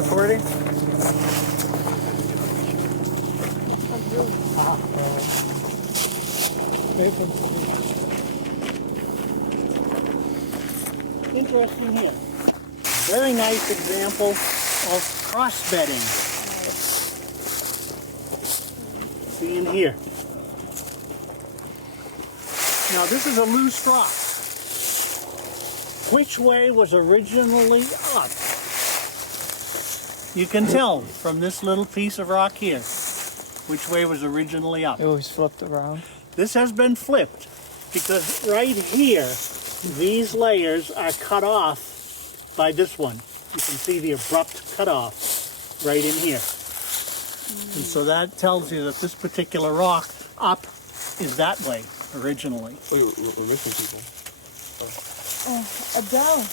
recording? Interesting here. Very nice example of cross-bedding. See in here. Now this is a loose rock. Which way was originally up? You can tell from this little piece of rock here which way was originally up. It was flipped around. This has been flipped because right here, these layers are cut off by this one. You can see the abrupt cutoff right in here. And so that tells you that this particular rock up is that way originally. Wait, we're missing people. Adele.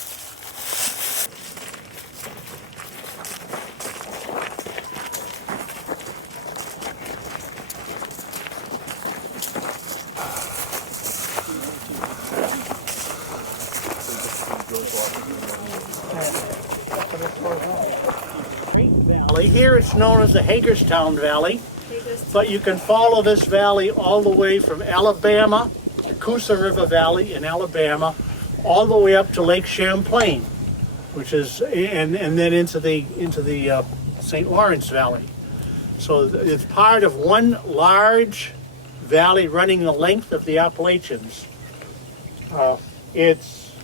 Great Valley. Here it's known as the Hagerstown Valley, but you can follow this valley all the way from Alabama, the Coosa River Valley in Alabama, all the way up to Lake Champlain, which is and then into the St. Lawrence Valley. So it's part of one large valley running the length of the Appalachians. It's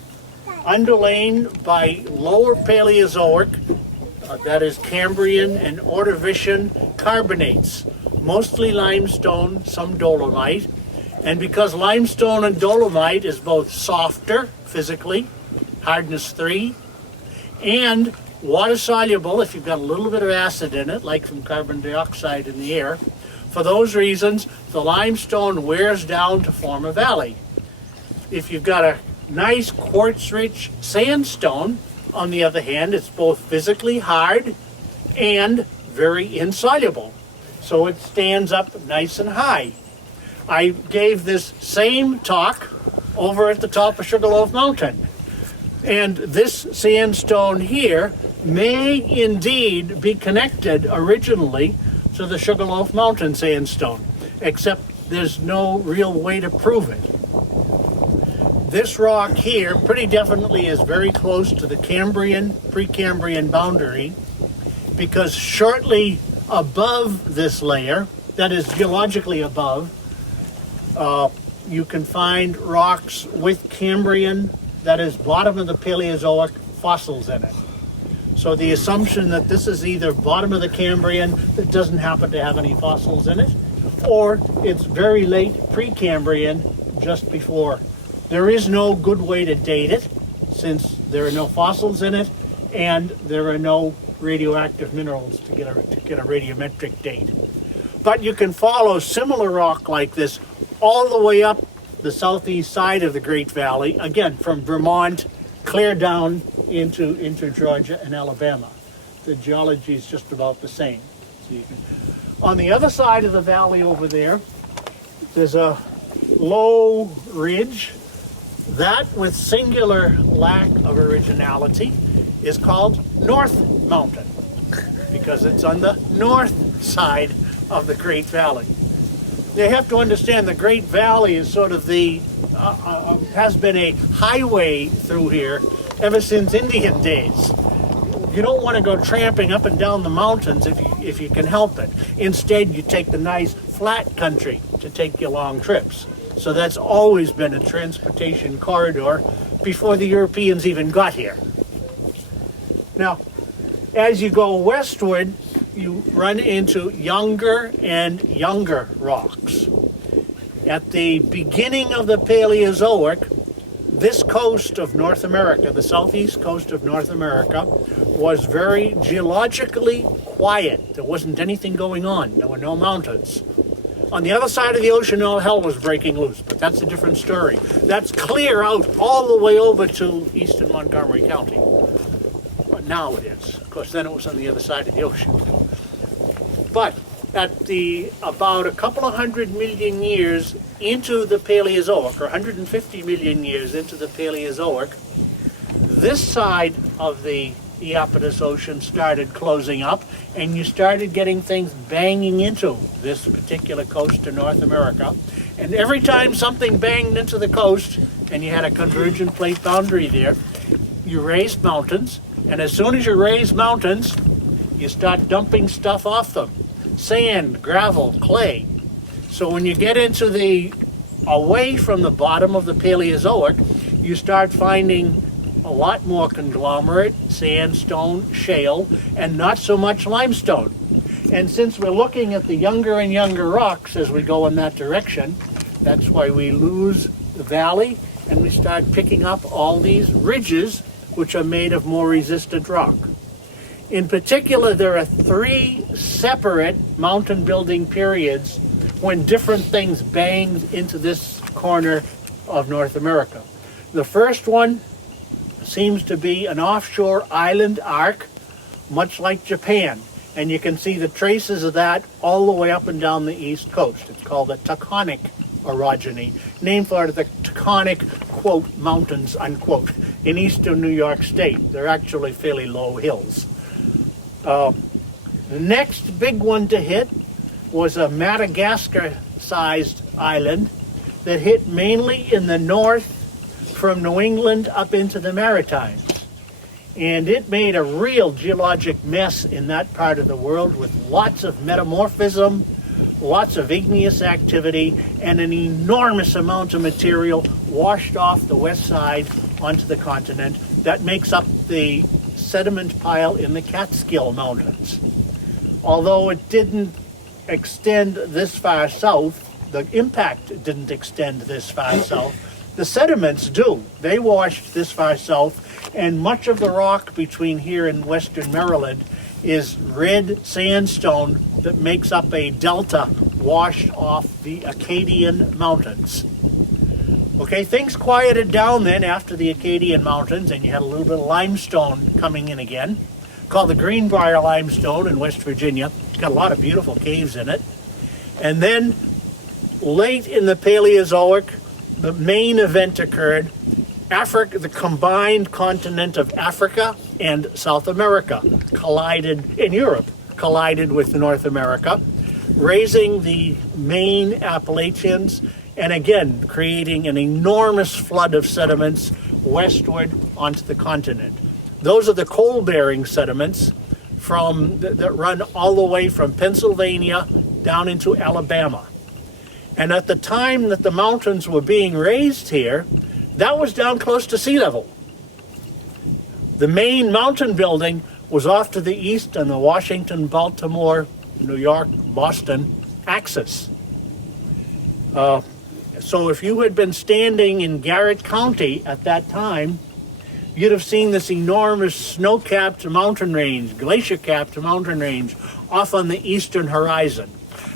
underlain by lower Paleozoic, that is Cambrian and Ordovician carbonates, mostly limestone, some dolomite. And because limestone and dolomite is both softer physically, hardness 3, and water soluble if you've got a little bit of acid in it, like from carbon dioxide in the air, for those reasons the limestone wears down to form a valley. If you've got a nice quartz-rich sandstone, on the other hand, it's both physically hard and very insoluble. So it stands up nice and high. I gave this same talk over at the top of Sugarloaf Mountain. And this sandstone here may indeed be connected originally to the Sugarloaf Mountain sandstone, except there's no real way to prove it. This rock here pretty definitely is very close to the Cambrian, Precambrian boundary, because shortly above this layer, that is geologically above, you can find rocks with Cambrian, that is bottom of the Paleozoic, fossils in it. So the assumption that this is either bottom of the Cambrian that doesn't happen to have any fossils in it, or it's very late Precambrian, just before. There is no good way to date it, since there are no fossils in it, and there are no radioactive minerals to get a radiometric date. But you can follow similar rock like this all the way up the southeast side of the Great Valley, again from Vermont, clear down into Georgia and Alabama. The geology is just about the same. So on the other side of the valley over there, there's a low ridge. That, with singular lack of originality, is called North Mountain, because it's on the north side of the Great Valley. You have to understand the Great Valley is sort of has been a highway through here ever since Indian days. You don't want to go tramping up and down the mountains if you can help it. Instead, you take the nice flat country to take your long trips. So that's always been a transportation corridor before the Europeans even got here. Now, as you go westward, you run into younger and younger rocks. At the beginning of the Paleozoic, this coast of North America, the southeast coast of North America, was very geologically quiet. There wasn't anything going on. There were no mountains. On the other side of the ocean, all hell was breaking loose, but that's a different story. That's clear out all the way over to eastern Montgomery County. But now it is. Of course, then it was on the other side of the ocean. But at about a couple of 100 million years into the Paleozoic, or 150 million years into the Paleozoic, this side of the Iapetus Ocean started closing up, and you started getting things banging into this particular coast of North America. And every time something banged into the coast, and you had a convergent plate boundary there, you raised mountains, and as soon as you raise mountains, you start dumping stuff off them. Sand, gravel, clay. So when you get into away from the bottom of the Paleozoic, you start finding a lot more conglomerate, sandstone, shale, and not so much limestone. And since we're looking at the younger and younger rocks as we go in that direction, that's why we lose the valley and we start picking up all these ridges which are made of more resistant rock. In particular, there are 3 separate mountain building periods when different things banged into this corner of North America. The first one seems to be an offshore island arc, much like Japan. And you can see the traces of that all the way up and down the east coast. It's called the Taconic orogeny, named for the Taconic, quote, mountains, unquote, in eastern New York State. They're actually fairly low hills. The next big one to hit was a Madagascar-sized island that hit mainly in the north from New England up into the Maritimes. And it made a real geologic mess in that part of the world with lots of metamorphism, lots of igneous activity, and an enormous amount of material washed off the west side onto the continent that makes up the sediment pile in the Catskill Mountains. Although it didn't extend this far south, the impact didn't extend this far south, the sediments do. They washed this far south, and much of the rock between here and western Maryland is red sandstone that makes up a delta washed off the Acadian Mountains. Okay, things quieted down then after the Acadian Mountains, and you had a little bit of limestone coming in again, called the Greenbrier Limestone in West Virginia. It's got a lot of beautiful caves in it. And then late in the Paleozoic, the main event occurred. Africa, the combined continent of Africa and South America collided, in Europe, collided with North America, raising the main Appalachians and again creating an enormous flood of sediments westward onto the continent. Those are the coal-bearing sediments that run all the way from Pennsylvania down into Alabama. And at the time that the mountains were being raised here, that was down close to sea level. The main mountain building was off to the east on the Washington, Baltimore, New York, Boston axis. So if you had been standing in Garrett County at that time, you'd have seen this enormous snow-capped mountain range, glacier-capped mountain range off on the eastern horizon.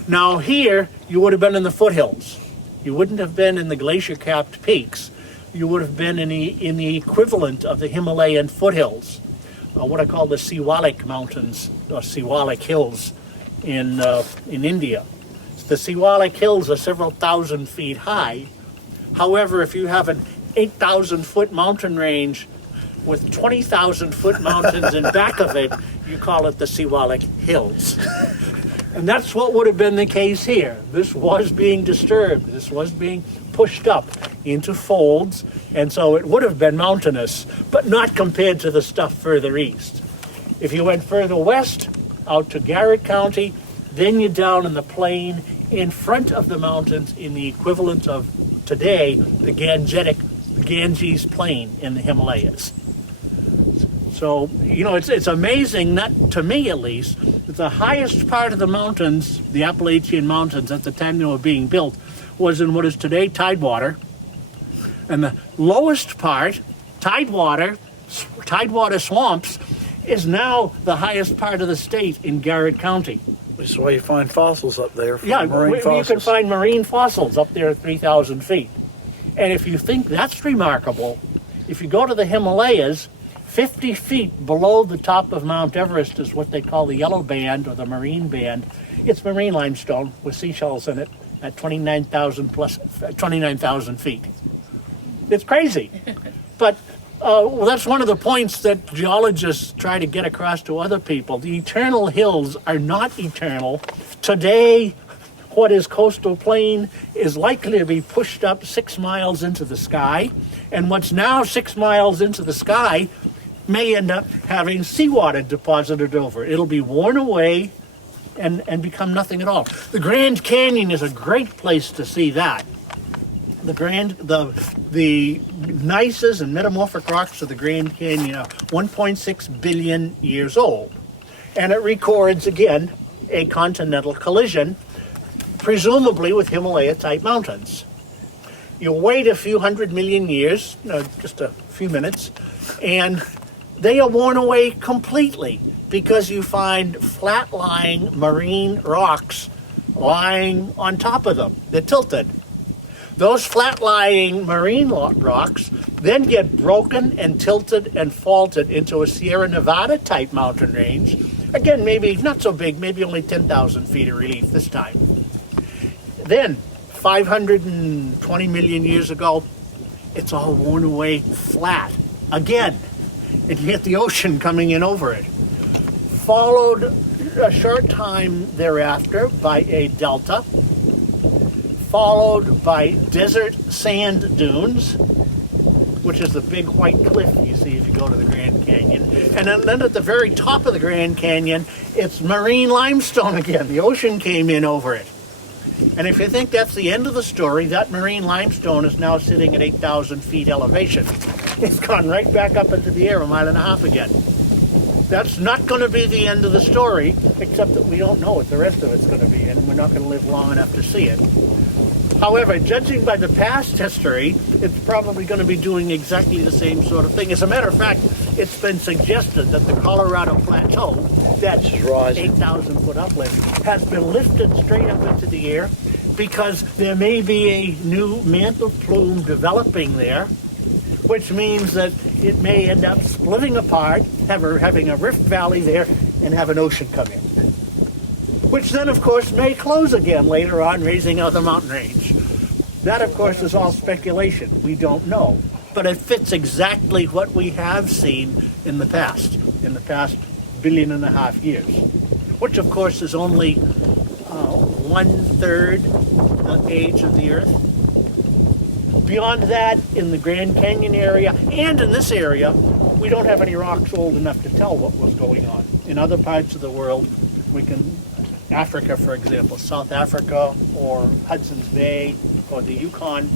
Now here, you would have been in the foothills. You wouldn't have been in the glacier-capped peaks. You would have been in the equivalent of the Himalayan foothills, what I call the Siwalik Mountains, or Siwalik Hills in India. The Siwalik Hills are several thousand feet high. However, if you have an 8,000-foot mountain range with 20,000-foot mountains in back of it, you call it the Siwalik Hills. And that's what would have been the case here. This was being disturbed. This was being pushed up into folds, and so it would have been mountainous, but not compared to the stuff further east. If you went further west, out to Garrett County, then you're down in the plain in front of the mountains in the equivalent of today, the Ganges Plain in the Himalayas. So, you know, it's amazing, that to me at least, that the highest part of the mountains, the Appalachian Mountains at the time they were being built, was in what is today Tidewater. And the lowest part, Tidewater swamps, is now the highest part of the state in Garrett County. This is why you find fossils up there. Yeah, marine fossils. You can find marine fossils up there at 3,000 feet. And if you think that's remarkable, if you go to the Himalayas, 50 feet below the top of Mount Everest is what they call the yellow band or the marine band. It's marine limestone with seashells in it at 29,000 feet. It's crazy. But Well, that's one of the points that geologists try to get across to other people. The eternal hills are not eternal. Today, what is coastal plain is likely to be pushed up 6 miles into the sky, and what's now 6 miles into the sky may end up having seawater deposited over it. It'll be worn away and become nothing at all. The Grand Canyon is a great place to see that. The gneisses and metamorphic rocks of the Grand Canyon are 1.6 billion years old. And it records, again, a continental collision, presumably with Himalaya-type mountains. You wait a few 100 million years, just a few minutes, and they are worn away completely because you find flat-lying marine rocks lying on top of them. They're tilted. Those flat-lying marine rocks then get broken and tilted and faulted into a Sierra Nevada-type mountain range. Again, maybe not so big, maybe only 10,000 feet of relief this time. Then, 520 million years ago, it's all worn away flat again. And you get the ocean coming in over it. Followed a short time thereafter by a delta, followed by desert sand dunes, which is the big white cliff you see if you go to the Grand Canyon. And then at the very top of the Grand Canyon, it's marine limestone again. The ocean came in over it. And if you think that's the end of the story, that marine limestone is now sitting at 8,000 feet elevation. It's gone right back up into the air 1.5 miles again. That's not going to be the end of the story, except that we don't know what the rest of it's going to be, and we're not going to live long enough to see it. However, judging by the past history, it's probably going to be doing exactly the same sort of thing. As a matter of fact, it's been suggested that the Colorado Plateau, that's 8,000 foot uplift, has been lifted straight up into the air because there may be a new mantle plume developing there, which means that it may end up splitting apart, having a rift valley there, and have an ocean come in. Which then, of course, may close again later on, raising other mountain range. That, of course, is all speculation. We don't know. But it fits exactly what we have seen in the past 1.5 billion years, which, of course, is only 1/3 the age of the Earth. Beyond that, in the Grand Canyon area, and in this area, we don't have any rocks old enough to tell what was going on. In other parts of the world, Africa, for example, South Africa or Hudson's Bay or the Yukon,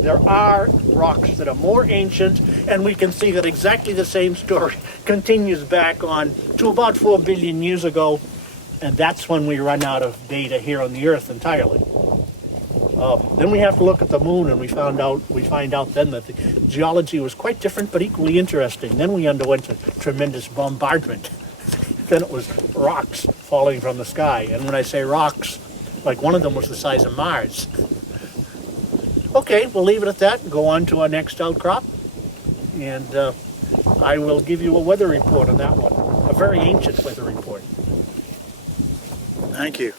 there are rocks that are more ancient, and we can see that exactly the same story continues back on to about 4 billion years ago, and that's when we run out of data here on the Earth entirely. Then we have to look at the moon, and we find out then that the geology was quite different but equally interesting. Then we underwent a tremendous bombardment. Then it was rocks falling from the sky. And when I say rocks, like one of them was the size of Mars. Okay, we'll leave it at that and go on to our next outcrop. And I will give you a weather report on that one, a very ancient weather report. Thank you.